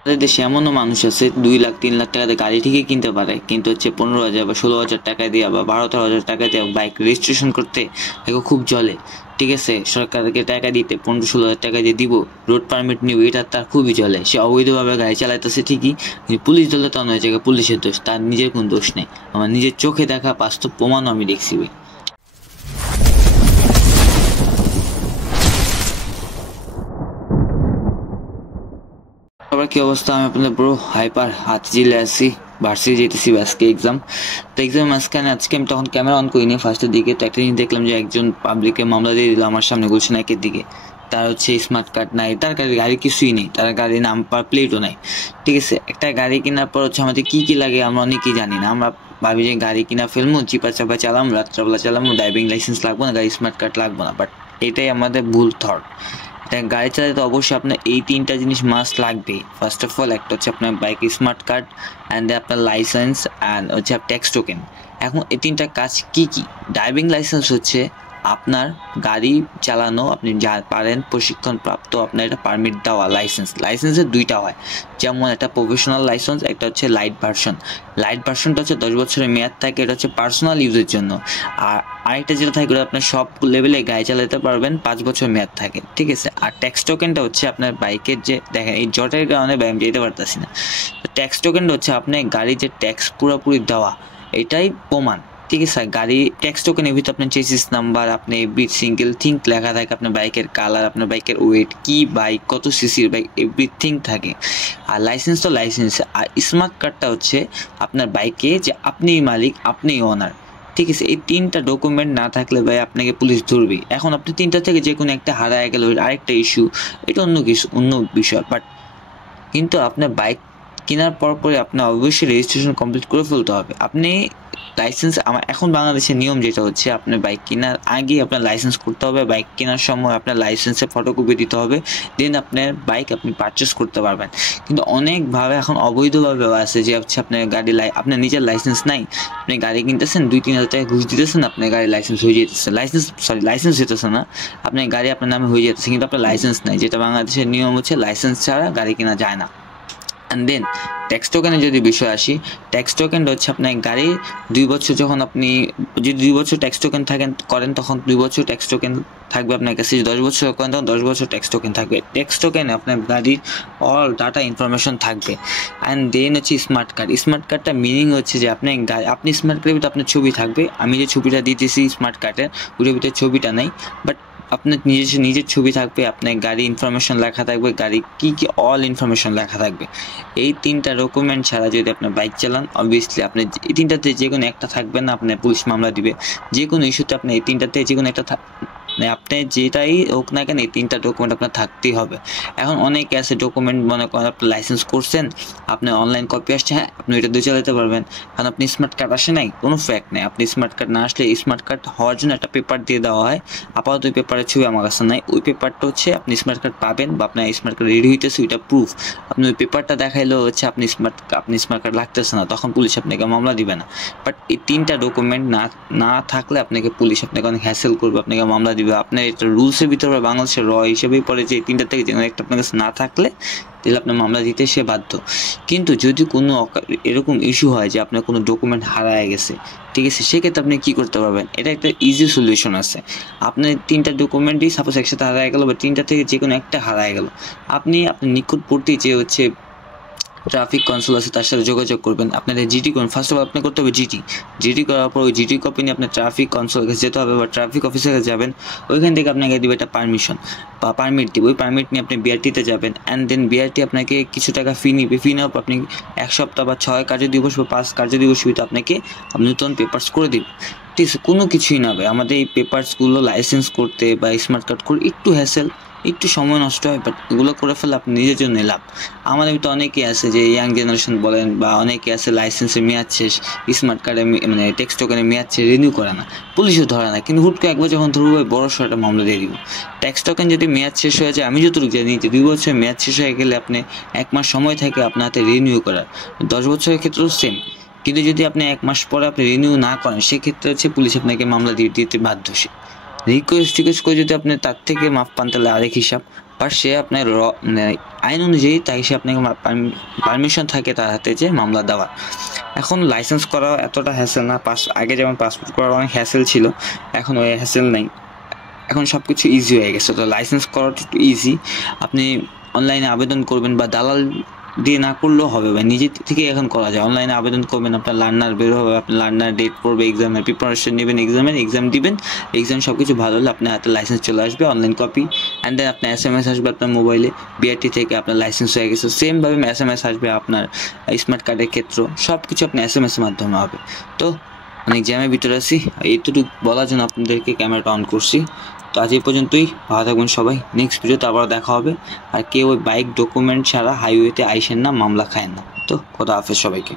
আমাদের দেশে এমনও মানুষ আছে 2 লাখ 3 লাখ টাকাতে গাড়ি ঠিকই কিনতে পারে, কিন্তু হচ্ছে 15,000 বা 16,000 টাকা দিয়ে বা 12-13,000 টাকা দিয়ে বাইক রেজিস্ট্রেশন করতে এগুলো খুব জ্বলে। ঠিক আছে, সরকারকে টাকা দিতে 15-16,000 টাকা দিয়ে দিব, রোড পারমিট নিব, এটা তার খুবই জ্বলে। সে অবৈধভাবে গাড়ি চালাইতেছে ঠিকই, কিন্তু পুলিশ ধরলে তো অন্য জায়গায় পুলিশের দোষ, তার নিজের কোনো দোষ নেই। আমার নিজের চোখে দেখা বাস্তব প্রমাণও আমি দেখছি ভাই। সবার কি অবস্থা? আমি আপনাদের ব্রো হাইপার হাত জিলে আছি, ভার্সিটি যেতেছি আজকে এক্সাম। তো এক্সাম মাঝখানে আজকে আমি তখন ক্যামেরা অন করিনি ফার্স্টের দিকে, তো একটা জিনিস দেখলাম যে একজন পাবলিকে মামলা দিয়ে দিল আমার সামনে গুলশান একের দিকে। তার হচ্ছে স্মার্ট কার্ড নাই, তার গাড়ি কিছুই নেই, তার গাড়ির নাম্বার প্লেটও নাই। ঠিক আছে, একটা গাড়ি কেনার পর হচ্ছে আমাদের কি কি লাগে আমরা অনেকেই জানি না। আমরা ভাবি যে গাড়ি কিনা ফেলবো, চিপা চাপা চালাম, রাত্রাবেলা চালাম, ড্রাইভিং লাইসেন্স লাগবো না, গাড়ি স্মার্ট কার্ড লাগবো না। বাট এটাই আমাদের ভুল থট। গাড়ি চালাতে অবশ্যই আপনার এই 3টা জিনিস মাস্ট লাগবে। ফার্স্ট অফ অল একটা হচ্ছে আপনার বাইক স্মার্ট কার্ড, অ্যান্ড আপনার লাইসেন্স, অ্যান্ড হচ্ছে ট্যাক্স টোকেন। এখন এই 3টা কাজ কি কি? ড্রাইভিং লাইসেন্স হচ্ছে আপনার গাড়ি চালানো, আপনি যা পারেন প্রশিক্ষণপ্রাপ্ত আপনার এটা পারমিট দেওয়া লাইসেন্স। লাইসেন্সের 2টা হয়, যেমন একটা প্রফেশনাল লাইসেন্স, একটা হচ্ছে লাইট ভার্সন। লাইট ভার্সনটা হচ্ছে 10 বছরের মেয়াদ থাকে, এটা হচ্ছে পার্সোনাল ইউজের জন্য। আর আরেকটা যেটা থাকে ওটা আপনার সব লেভেলে গাড়ি চালাতে পারবেন, 5 বছর মেয়াদ থাকে। ঠিক আছে, আর ট্যাক্স টোকেনটা হচ্ছে আপনার বাইকের যে দেখেন এই জটের কারণে আমি যেতে পারতেছি না। ট্যাক্স টোকেনটা হচ্ছে আপনার গাড়ির যে ট্যাক্স পুরোপুরি দেওয়া, এটাই প্রমাণ। ঠিক আছে, গাড়ি ট্যাক্স টোকেনের ভিতরে আপনার চেসিস নাম্বার, আপনি এভরি সিঙ্গেল থিং লেখা থাকে, আপনার বাইকের কালার, আপনার বাইকের ওয়েট, কি বাইক, কত সিসির বাইক, এভরিথিং থাকে। আর লাইসেন্স তো লাইসেন্স। আর স্মার্ট কার্ডটা হচ্ছে আপনার বাইকে যে আপনিই মালিক, আপনিই ওনার। ঠিক আছে, এই 3টা ডকুমেন্ট না থাকলে ভাই আপনাকে পুলিশ ধরবে। এখন আপনি 3টা থেকে যে কোনো একটা হারায় গেল, আরেকটা ইস্যু, এটা অন্য কিছু, অন্য বিষয়। বাট কিন্তু আপনার বাইক কেনার পরপরই আপনার অবশ্যই রেজিস্ট্রেশন কমপ্লিট করে ফেলতে হবে। আপনি লাইসেন্স, আমার এখন বাংলাদেশের নিয়ম যেটা হচ্ছে আপনার বাইক কেনার আগে আপনার লাইসেন্স করতে হবে, বাইক কেনার সময় আপনার লাইসেন্সের ফটোকপি দিতে হবে, দেন আপনার বাইক আপনি পারচেস করতে পারবেন। কিন্তু অনেকভাবে এখন অবৈধভাবে আছে যে হচ্ছে আপনার গাড়ি আপনার নিজের লাইসেন্স নাই, আপনি গাড়ি কিনতেছেন, 2-3 হাজার টাকা ঘুষ দিতেছেন, আপনার গাড়ি লাইসেন্স হয়ে যেতেছে, লাইসেন্স যেতেছে না, আপনার গাড়ি আপনার নামে হয়ে যেতেছে, কিন্তু আপনার লাইসেন্স নাই। যেটা বাংলাদেশের নিয়ম হচ্ছে লাইসেন্স ছাড়া গাড়ি কেনা যায় না। অ্যান্ড দেন ট্যাক্স টোকেনের যদি বিষয় আসি, ট্যাক্স টোকেনটা হচ্ছে আপনার গাড়ির 2 বছর, যখন আপনি যদি 2 বছর ট্যাক্স টোকেন করেন তখন 2 বছর ট্যাক্স টোকেন থাকবে আপনার কাছে। যদি 10 বছর করেন তখন 10 বছর ট্যাক্স টোকেন থাকবে। ট্যাক্স টোকেনে আপনার গাড়ির অল ডাটা ইনফরমেশন থাকবে। অ্যান্ড দেন হচ্ছে স্মার্ট কার্ড। স্মার্ট কার্ডটা মিনিং হচ্ছে যে আপনি স্মার্ট কার্ডের ভিতরে আপনার ছবি থাকবে। আমি যে ছবিটা দিতেছি স্মার্ট কার্ডের, ওটার ভিতরে ছবিটা নেই, বাট আপনার নিজের ছবি থাকবে, আপনার গাড়ি ইনফরমেশন লেখা থাকবে, গাড়ি কি কি অল ইনফরমেশন লেখা থাকবে। এই 3টা ডকুমেন্ট ছাড়া যদি আপনার বাইক চালান, অবভিয়াসলি আপনি এই 3টাতে যে কোনো একটা থাকবে না, আপনার পুলিশ মামলা দিবে। যে কোনো ইস্যুতে আপনি এই 3টাতে যে কোনো একটা মানে আপনি যেটাই হোক না কেন, এই 3টা ডকুমেন্ট আপনার থাকতেই হবে। এখন অনেকে আছে ডকুমেন্ট, মনে করেন আপনি লাইসেন্স করছেন, আপনার অনলাইন কপি আসছে, হ্যাঁ আপনি ওইটা দিয়ে চালাতে পারবেন, কারণ আপনি স্মার্ট কার্ড আসে নাই, কোনো ফ্যাক্ট নেই। আপনি স্মার্ট কার্ড না আসলে, স্মার্ট কার্ড হওয়ার জন্য একটা পেপার দিয়ে দেওয়া হয়, আপাতত ওই পেপারের ছবি আমার কাছে নাই। ওই পেপারটা হচ্ছে আপনি স্মার্ট কার্ড পাবেন বা আপনার স্মার্ট কার্ড রেডি হইতেছে, ওইটা প্রুফ। আপনি ওই পেপারটা দেখাইলেও হচ্ছে আপনি স্মার্ট কার্ড লাগতেছে না, তখন পুলিশ আপনাকে মামলা দিবে না। বাট এই 3টা ডকুমেন্ট না থাকলে আপনাকে পুলিশ আপনাকে অনেক হ্যাসেল করবে, আপনাকে মামলা দিবে। আপনার এটা রুলসের ভিতরে বাংলাদেশের হিসেবেই পড়ে যে এই 3টা থেকে যে কোনো একটা আপনার কাছে না থাকলে তাহলে আপনার মামলা দিতে সে বাধ্য। কিন্তু যদি কোনো এরকম ইস্যু হয় যে আপনার কোনো ডকুমেন্ট হারায় গেছে, ঠিক আছে, সেক্ষেত্রে আপনি কী করতে পারবেন? এটা একটা ইজি সলিউশন আছে। আপনার 3টা ডকুমেন্টই সাপোজ একসাথে হারায় গেল বা 3টা থেকে যে কোনো একটা হারায় গেল, আপনি আপনার নিকটবর্তী যে হচ্ছে ট্রাফিক কনসোল আছে তার সাথে যোগাযোগ করবেন। আপনাদের জিটি করুন, ফার্স্ট অফ অল আপনার করতে হবে জিটি করার পর ওই জিটি কপি নিয়ে আপনার ট্রাফিক কনসোল কাছে যেতে হবে বা ট্রাফিক অফিসের কাছে যাবেন। ওইখান থেকে আপনাকে দেবে একটা পারমিশন বা পারমিট দিবে। ওই পারমিট নিয়ে আপনি বিআরটিতে যাবেন, অ্যান্ড দেন বিআরটি আপনাকে কিছু টাকা ফি নিবে। ফি নেওয়ার পর আপনি 1 সপ্তাহ বা 6 কার্যদিবস বা 5 কার্যদিবস ভিতরে আপনাকে নতুন পেপারস করে দিবে। ঠিক আছে, কোনো কিছুই না ভাই, আমাদের এই পেপারসগুলো লাইসেন্স করতে বা স্মার্ট কার্ড করে একটু হ্যাসেল, একটু সময় নষ্ট হয়, বাট এগুলো করে ফেলে আপনি নিজের জন্য লাভ। আমাদের তো অনেকেই আছে যে ইয়াং জেনারেশন বলেন বা অনেকে আছে লাইসেন্সের মেয়াদ শেষ, স্মার্ট কার্ডে মানে ট্যাক্স টোকেনের মেয়াদ শেষ, রিনিউ করে না, পুলিশও ধরে না, কিন্তু হুট করে একবার যখন ধরবো বড় সড় একটা মামলা দিয়ে দিব। ট্যাক্স টোকেন যদি মেয়াদ শেষ হয়ে যায়, আমি যতটুকু জানি যে 2 বছরের মেয়াদ শেষ হয়ে গেলে আপনি 1 মাস সময় থাকে আপনার হাতে রিনিউ করার। 10 বছরের ক্ষেত্রেও সেম। কিন্তু যদি আপনি 1 মাস পরে আপনি রিনিউ না করেন, সেক্ষেত্রে হচ্ছে পুলিশ আপনাকে মামলা দিতে বাধ্য। রিকোয়েস্ট করে যদি আপনি তার থেকে মাফ পান তাহলে আরেক হিসাব। বাট সে আপনার আইন অনুযায়ী তাই সে আপনাকে পারমিশন থাকে তার হাতে যে মামলা দেওয়ার। এখন লাইসেন্স করা এতটা হ্যাসেল না, আগে যেমন পাসপোর্ট করার অনেক হ্যাসেল ছিল, এখন ওই হ্যাসেল নেই, এখন সব কিছু ইজি হয়ে গেছে। তো লাইসেন্স করাটা একটু ইজি, আপনি অনলাইনে আবেদন করবেন বা দালাল দিয়ে না করলেও হবে, বা নিজে থেকে এখন করা যায়। অনলাইনে আবেদন করবেন, আপনার লার্নার বের হবে, আপনার লার্নার ডেট পড়বে, এক্সামের প্রিপারেশন নেবেন, এক্সাম দিবেন, এক্সাম সব কিছু ভালো হলে আপনার হাতে লাইসেন্স চলে আসবে, অনলাইন কপি, অ্যান্ড দেন আপনার SMS আসবে আপনার মোবাইলে, বিআরটি থেকে আপনার লাইসেন্স হয়ে গেছে। সেমভাবে SMS আসবে আপনার স্মার্ট কার্ডের ক্ষেত্রে, সব কিছু আপনার SMS এর মাধ্যমে হবে। তো অনেক জ্যামের ভিতরে আছি, এইটুকু বলার জন্য আপনাদেরকে ক্যামেরাটা অন করছি। তো আজ এই পর্যন্তই, ভালো থাকবেন সবাই, নেক্সট ভিডিওতে আবার দেখা হবে। আর কেউ ওই বাইক ডকুমেন্ট ছাড়া হাইওয়েতে আইসেন না, মামলা খায়েন না। তো খোদা হাফেজ সবাইকে।